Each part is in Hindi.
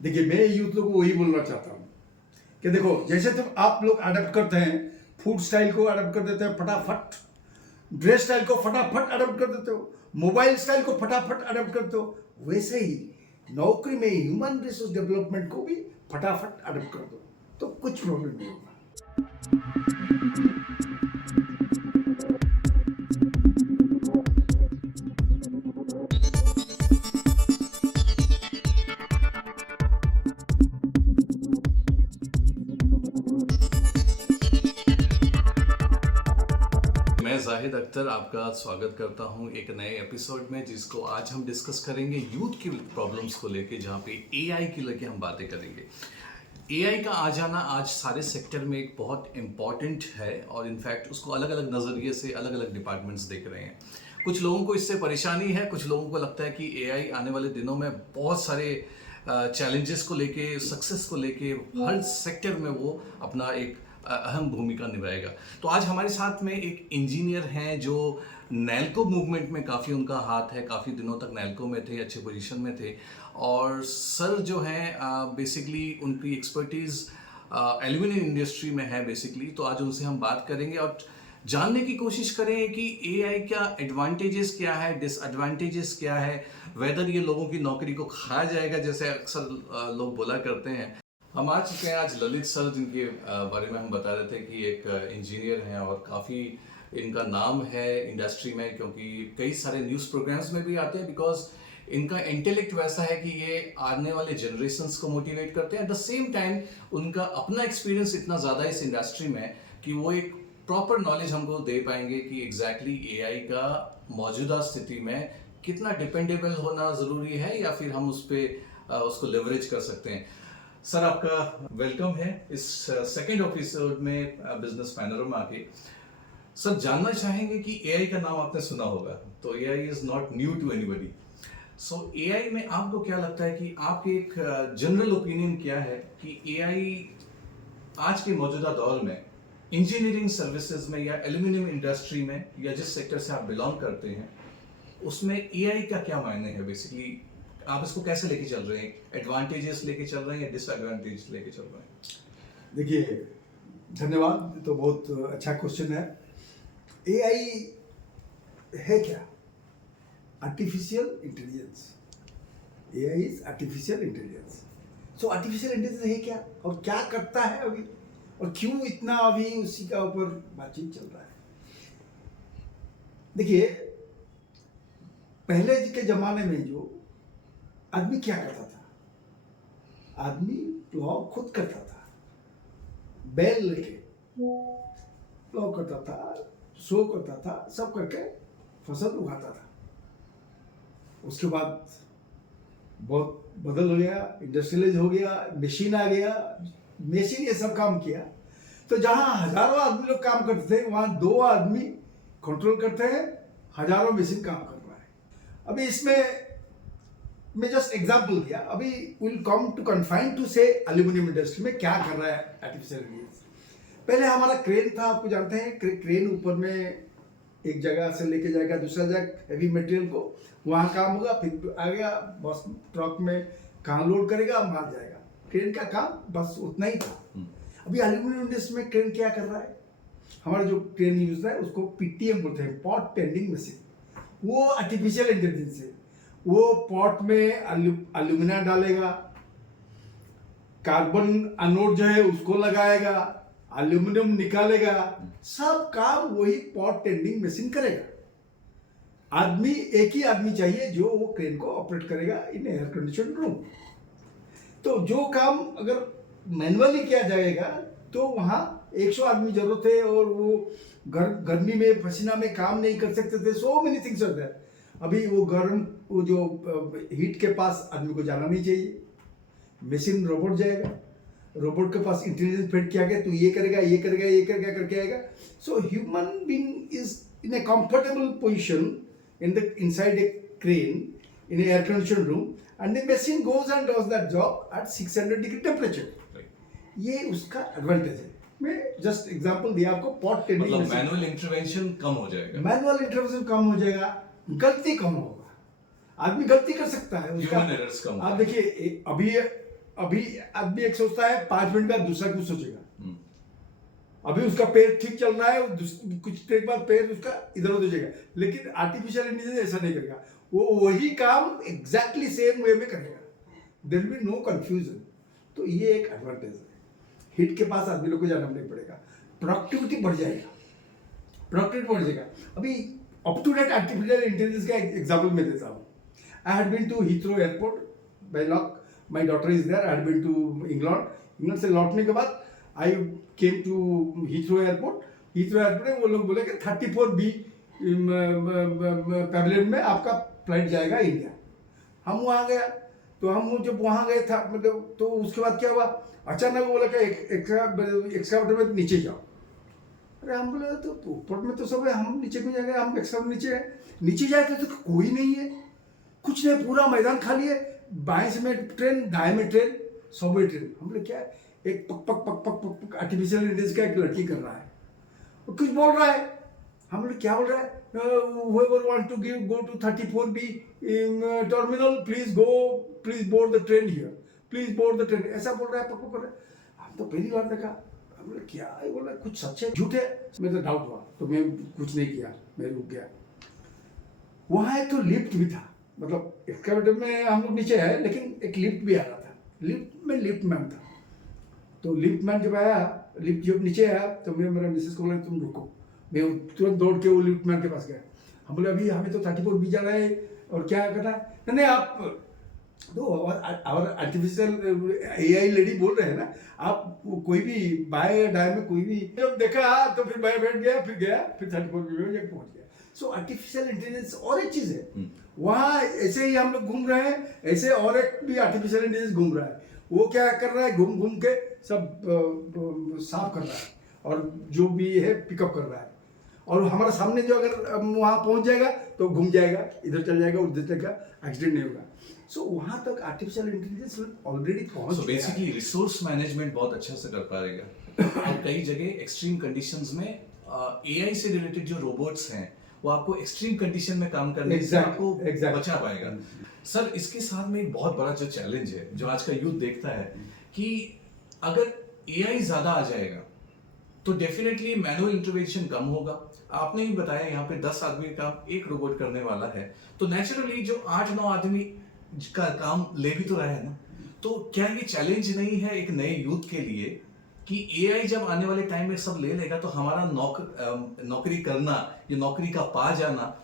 देखिए, मैं यूथ लोगों को वही बोलना चाहता हूँ कि देखो, जैसे तुम आप लोग अडप्ट करते हैं, फूड स्टाइल को अडप्ट कर देते हैं फटाफट, ड्रेस स्टाइल को फटाफट अडप्ट कर देते हो, मोबाइल स्टाइल को फटाफट अडप्ट करते हो, वैसे ही नौकरी में ह्यूमन रिसोर्स डेवलपमेंट को भी फटाफट अडप्ट कर दो, तो कुछ प्रॉब्लम नहीं होगा। मैं जाहिद अख्तर आपका स्वागत करता हूं एक नए एपिसोड में, जिसको आज हम डिस्कस करेंगे यूथ की प्रॉब्लम्स को लेके, जहां पे एआई की लेके हम बातें करेंगे। एआई का आ जाना आज सारे सेक्टर में एक बहुत इम्पॉर्टेंट है, और इनफैक्ट उसको अलग अलग नज़रिए से अलग अलग डिपार्टमेंट्स देख रहे हैं। कुछ लोगों को इससे परेशानी है, कुछ लोगों को लगता है कि एआई आने वाले दिनों में बहुत सारे चैलेंजेस को लेके, सक्सेस को लेके हर सेक्टर में वो अपना एक अहम भूमिका निभाएगा। तो आज हमारे साथ में एक इंजीनियर हैं जो नैल्को मूवमेंट में काफ़ी उनका हाथ है, काफ़ी दिनों तक नैल्को में थे, अच्छे पोजीशन में थे। और सर जो हैं बेसिकली उनकी एक्सपर्टीज़ एल्यूमिनियम इंडस्ट्री में है बेसिकली। तो आज उनसे हम बात करेंगे और जानने की कोशिश करें कि एआई का एडवांटेजेस क्या है, डिसएडवांटेजेस क्या है, वेदर ये लोगों की नौकरी को खा जाएगा जैसे अक्सर लोग बोला करते हैं। हम आ चुके हैं आज ललित सर, जिनके बारे में हम बता रहे थे कि एक इंजीनियर हैं और काफ़ी इनका नाम है इंडस्ट्री में, क्योंकि कई सारे न्यूज़ प्रोग्राम्स में भी आते हैं। बिकॉज इनका इंटेलेक्ट वैसा है कि ये आने वाले जनरेशन्स को मोटिवेट करते हैं। एट द सेम टाइम उनका अपना एक्सपीरियंस इतना ज़्यादा इस इंडस्ट्री में कि वो एक प्रॉपर नॉलेज हमको दे पाएंगे कि एग्जैक्टली एआई का मौजूदा स्थिति में कितना डिपेंडेबल होना ज़रूरी है, या फिर हम उस पर उसको लेवरेज कर सकते हैं। सर, आपका वेलकम है इस सेकेंड एपिसोड में बिजनेस पैनोरामा आके। सर, जानना चाहेंगे कि एआई का नाम आपने सुना होगा, तो AI is not new to anybody. So AI में आपको क्या लगता है कि आपके एक जनरल ओपिनियन क्या है कि एआई आज के मौजूदा दौर में इंजीनियरिंग सर्विसेज में या एल्यूमिनियम इंडस्ट्री में या जिस सेक्टर से आप बिलोंग करते हैं उसमें एआई का क्या मायने है? बेसिकली आप इसको कैसे लेके चल रहे हैं? एडवांटेजेस लेके चल रहे हैं या डिसएडवांटेज लेके चल रहे हैं? देखिए, धन्यवाद, तो बहुत अच्छा क्वेश्चन है। एआई है क्या? Artificial intelligence. AI is artificial intelligence. So artificial intelligence है क्या और क्या करता है अभी, और क्यों इतना अभी उसी का ऊपर बातचीत चल रहा है? देखिए, पहले के जमाने में जो आदमी क्या करता था, आदमी प्लॉव खुद करता था, बैल लेके प्लॉव करता था, सो करता था, सब करके फसल उगाता था। उसके बाद बहुत बदल हो गया, इंडस्ट्रियलाइज हो गया, मशीन आ गया, मशीन ये सब काम किया। तो जहां हजारों आदमी लोग काम करते थे, वहां 2 आदमी कंट्रोल करते हैं, हजारों मशीन काम कर रहा है। अभी इसमें मैं जस्ट एग्जांपल दिया, अभी will come to confine to say aluminium industry में क्या कर रहा है आर्टिफिशियल इंटेलिजेंस। पहले हमारा क्रेन था, आपको जानते हैं, क्रेन ऊपर में एक जगह से लेके जाएगा दूसरा जगह हेवी मटेरियल को, वहाँ काम होगा, फिर आ गया बस ट्रक में कहाँ लोड करेगा, माल जाएगा। क्रेन का काम बस उतना ही था। अभी एल्यूमिनियम इंडस्ट्री में क्रेन क्या कर रहा है? हमारा जो क्रेन यूज है उसको पीटीएम बोलते हैं, पॉट टेंडिंग मशीन। वो आर्टिफिशियल इंटेलिजेंस है। वो पॉट में एल्यूमिना डालेगा, कार्बन एनोड जो है उसको लगाएगा, एल्यूमिनियम निकालेगा, सब काम वही पॉट टेंडिंग मशीन करेगा। आदमी, एक ही आदमी चाहिए जो वो क्रेन को ऑपरेट करेगा इन एयर कंडीशन रूम। तो जो काम अगर मैनुअली किया जाएगा तो वहाँ 100 आदमी जरूरत है, और वो गर्मी में पसीना में काम नहीं कर सकते थे। So many things are there. अभी वो जो हीट के पास आदमी को जाना नहीं चाहिए, मशीन रोबोट जाएगा, रोबोट के पास इंटेलिजेंस फिट किया गया, तो ये करेगा, ये करेगा, ये करेगा, करके आएगा। So human being is in A comfortable position inside a crane in an air conditioned room, and the machine goes and does that job at 600 degree temperature. ये उसका एडवांटेज है। मैं जस्ट एग्जांपल दिया आपको, पॉट टेंडिंग। मतलब मैनुअल इंटरवेंशन कम हो जाएगा, मैनुअल इंटरवेंशन कम हो जाएगा, गलती कम होगा, आदमी गलती कर सकता है, उसका ह्यूमन एरर्स कम। आप देखिए, अभी अभी आदमी एक सोचता है 5 मिनट बाद दूसरा कुछ सोचेगा। हम्म, अभी उसका पैर ठीक चल रहा है, कुछ देर बाद पैर उसका इधर उधर जाएगा, लेकिन आर्टिफिशियल इंटेलिजेंस ऐसा नहीं करेगा। वो वही काम एग्जैक्टली सेम वे में करेगा, there will be no confusion. तो ये एक एडवांटेज है। हिट के पास आदमी लोग को जाना नहीं पड़ेगा, प्रोडक्टिविटी बढ़ जाएगा, प्रोडक्टिविटी बढ़ जाएगा। अभी up to date artificial intelligence का एग्जाम्पल मैं देता हूँ। I had been to Heathrow airport by luck, my daughter is there. I had been to England से लौटने के बाद I came to Heathrow airport. Heathrow airport में वो लोग बोले कि 34B पैविलियन में आपका फ्लाइट जाएगा इंडिया। हम वहाँ गया, तो हम जब वहाँ गए था मतलब, तो उसके बाद क्या हुआ, अचानक बोला कि एक्सकावेटर में नीचे जाओ। अरे हम बोले तो ऊपर में तो सब है, हम नीचे क्यों जाएंगे, हम एक्सकावेटर नीचे है। नीचे जाए तो कोई नहीं है, कुछ नहीं, पूरा मैदान खाली है। बाएं से में ट्रेन, दाएं में ट्रेन, सबवे ट्रेन। हम बोले क्या है, एक पक पक पक पक पक पक आर्टिफिशियल इंटेलिजेंस का एक लड़की कर रहा है, वो कुछ बोल रहा है। हम बोले क्या बोल रहा है, whoever want to go to 34B terminal, please board the train here, please board the train, ऐसा बोल रहा है, पक पक कर रहा है। हम तो पहली बार देखा, हम बोले क्या है, बोला कुछ सच है झूठ है। मैं तो डाउट हुआ, तो मैं कुछ नहीं किया, मैं रुक गया। वहाँ एक तो लिफ्ट भी था, मतलब एक्सकावेटर में हम लोग नीचे है, लेकिन एक लिफ्ट भी आ रहा था। लिफ्ट में लिफ्ट मैन था, तो लिफ्ट मैन जब आया, लिफ्ट जब नीचे आया, तो मैं मेरा मिसेस को बोला तुम रुको। मैं तुरंत दौड़ के वो लिफ्ट मैन के पास गया। हम बोले अभी हमें तो 34B जाना है, और क्या करना है। नहीं नहीं आप तो और आर्टिफिशियल AI लेडी बोल रहे हैं ना, आप कोई भी बाएं दाएं में कोई भी, जब देखा तो फिर बाएं बैठ गया, फिर गया, फिर 34B में जाके पहुंच गया। सो आर्टिफिशियल इंटेलिजेंस और एक चीज़ है, वहाँ ऐसे ही हम लोग घूम रहे हैं, ऐसे और एक भी आर्टिफिशियल इंटेलिजेंस घूम रहा है। वो क्या कर रहा है, घूम घूम के सब साफ कर रहा है, और जो भी है पिकअप कर रहा है। और हमारे सामने जो अगर वहाँ पहुँच जाएगा तो घूम जाएगा, इधर चल जाएगा, उधर चलेगा, एक्सीडेंट नहीं होगा। सो वहाँ तक आर्टिफिशियल इंटेलिजेंस ऑलरेडी पहुँच सो बेसिकली रिसोर्स मैनेजमेंट बहुत अच्छा से कर पाएगा। और कई जगह एक्सट्रीम कंडीशंस में AI से रिलेटेड जो रोबोट्स हैं वो आपको एक्सट्रीम कंडीशन में काम करने से आपको बचा पाएगा। सर इसके साथ में एक बहुत बड़ा जो चैलेंज है जो आज का यूथ देखता है कि अगर AI ज्यादा आ जाएगा तो डेफिनेटली मैनुअल इंटरवेंशन कम होगा। आपने ही बताया यहाँ पे 10 आदमी का काम एक रोबोट करने वाला है, तो नेचुरली जो 8-9 आदमी का काम ले भी तो रहा है ना। तो क्या ये चैलेंज नहीं है एक नए यूथ के लिए कि AI जब आने वाले टाइम में सब ले लेगा तो हमारा नौकरी करना, ये नौकरी का पा जाना,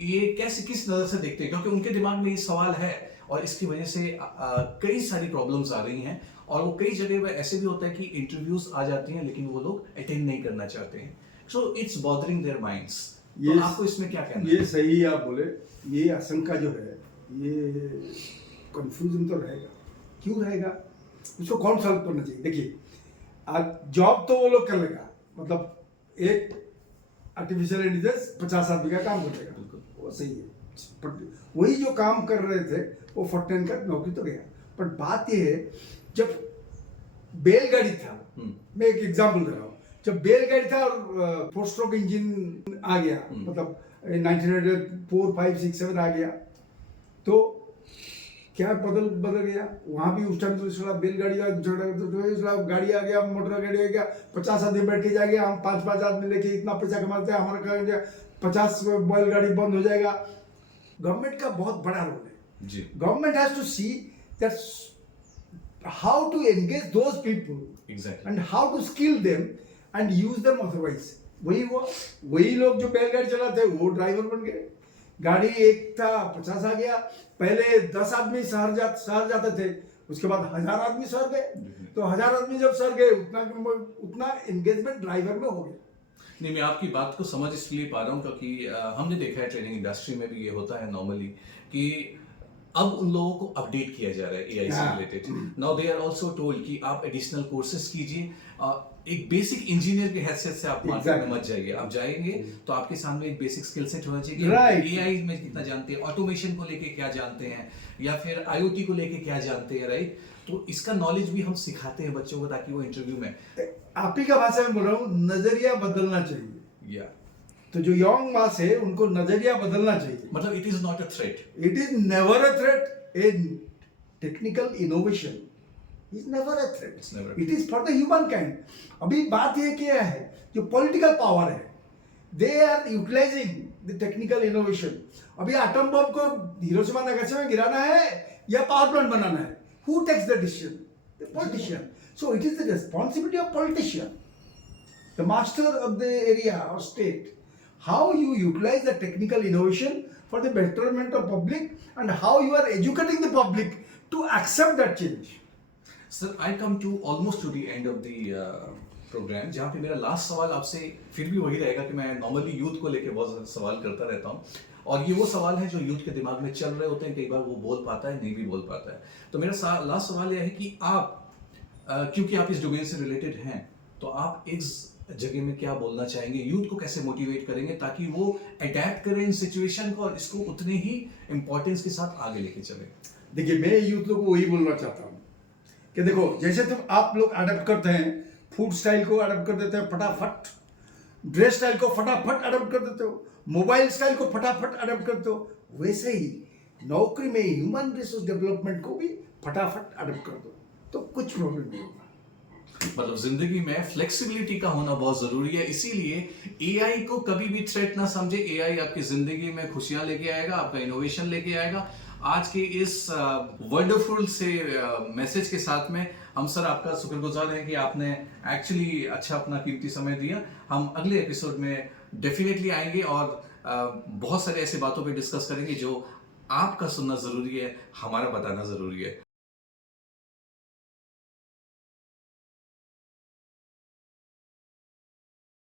ये कैसे किस नजर से देखते हैं? क्योंकि उनके दिमाग में ये सवाल है और इसकी वजह से कई सारी प्रॉब्लम्स आ रही हैं। और वो कई जगह पे ऐसे भी होता है कि इंटरव्यूज आ जाती हैं लेकिन वो लोग अटेंड नहीं करना चाहते हैं। So it's bothering their minds. तो आपको इसमें क्या कहना है? ये सही आप बोले, ये आशंका जो है, ये कंफ्यूजन तो रहेगा। क्यों रहेगा, उसको कौन सॉल्व करना चाहिए? देखिए आज जॉब तो वो लोग कर लेगा, मतलब एक आर्टिफिशियल इंटेलिजेंस 50 आदमी का काम कर लेगा, बिल्कुल वो सही है। पर वही जो काम कर रहे थे वो 49 का नौकरी तो गया। पर बात ये है, जब बैलगाड़ी था, मैं एक एग्जांपल दे रहा हूँ, जब बैलगाड़ी था और 4 स्ट्रोक इंजन आ गया, मतलब 1904, 5, 6, 7 आ गया, तो क्या बदल गया वहाँ भी। उस टाइम तो इसला बैलगाड़ी का इसला गाड़ी आ गया, मोटर गाड़ी आ गया, 50 आदमी बैठ के जाएंगे, हम 5-5 आदमी लेके इतना पैसा कमाते हैं, हमारा कहेंगे 50 बैलगाड़ी बंद हो जाएगा। गवर्नमेंट का बहुत बड़ा रोल है जी। Government has to see that how to engage those people exactly and how to skill them and use them otherwise। वही लोग जो बैलगाड़ी चलाते वो ड्राइवर बन गए। गाड़ी एक था 50 आ गया, पहले 10 आदमी शहर जाते थे, उसके बाद 1000 आदमी शहर गए। तो 1000 आदमी जब शहर गए उतना एंगेजमेंट ड्राइवर में हो गया। नहीं, मैं आपकी बात को समझ इसलिए पा रहा हूँ क्योंकि हमने देखा है ट्रेनिंग इंडस्ट्री में भी ये होता है नॉर्मली कि अब उन लोगों को अपडेट किया जा रहा है AI से related. Now they are also told कि आप एडिशनल कोर्सेज कीजिए, एक बेसिक इंजीनियर की हैसियत से आप मार्केट में मत जाइए। आप जाएंगे तो आपके सामने एक बेसिक स्किल सेट होना चाहिए कि AI में कितना जानते हैं, ऑटोमेशन को लेके क्या जानते हैं, या फिर IoT को लेके क्या जानते हैं, राइट। तो इसका नॉलेज भी हम सिखाते हैं बच्चों को ताकि वो इंटरव्यू में, आप ही का भाषा में बोल रहा हूँ, नजरिया बदलना चाहिए। या तो जो यंग मास है उनको नजरिया बदलना चाहिए। मतलब it is not a threat, it is never a threat. A technical innovation is never a It's threat, never a it is for the human kind. अभी बात ये क्या है, जो पॉलिटिकल पावर है, they are utilising the technical innovation. अभी एटम बम को हिरोशिमा नागासाकी में गिराना है या पावर प्लांट बनाना है, who takes the decision? The politician. So it is the responsibility of politician, the master of the area or state, how you utilize the technical innovation for the betterment of public and how you are educating the public to accept that change. Sir I come to almost to the end of the programme, जहाँ पे मेरा लास्ट सवाल आपसे फिर भी वही रहेगा कि मैं नॉर्मली यूथ को लेके बहुत सवाल करता रहता हूँ, और ये वो सवाल है जो यूथ के दिमाग में चल रहे होते हैं, कई बार वो बोल पाता है, नहीं भी बोल पाता है। तो मेरा लास्ट सवाल यह है कि आप क्योंकि आप इस डोमेन से रिलेटेड हैं, तो आप इस जगह में क्या बोलना चाहेंगे, यूथ को कैसे मोटिवेट करेंगे ताकि वो अडेप्ट करें इन सिचुएशन को और इसको उतने ही इंपॉर्टेंस के साथ आगे लेके चले? देखिए, मैं यूथ लोगों को वही बोलना चाहता हूँ कि देखो, जैसे आप लोग अडॉप्ट करते हैं, फूड स्टाइल को अडॉप्ट कर देते हैं फटाफट, ड्रेस स्टाइल को फटाफट अडॉप्ट कर देते हो, मोबाइल स्टाइल को फटाफट अडॉप्ट करते हो, वैसे ही नौकरी में ह्यूमन रिसोर्स डेवलपमेंट को भी फटाफट अडॉप्ट कर दो, तो कुछ प्रॉब्लम नहीं होगा। मतलब जिंदगी में फ्लेक्सिबिलिटी का होना बहुत जरूरी है, इसीलिए एआई को कभी भी थ्रेट ना समझे। एआई आपकी जिंदगी में खुशियां लेके आएगा, आपका इनोवेशन लेके आएगा। आज के इस वंडरफुल से मैसेज के साथ में हम सर आपका शुक्रगुजार हैं कि आपने एक्चुअली अच्छा अपना कीमती समय दिया। हम अगले एपिसोड में डेफिनेटली आएंगे और बहुत सारे ऐसे बातों पे डिस्कस करेंगे जो आपका सुनना जरूरी है, हमारा बताना जरूरी है।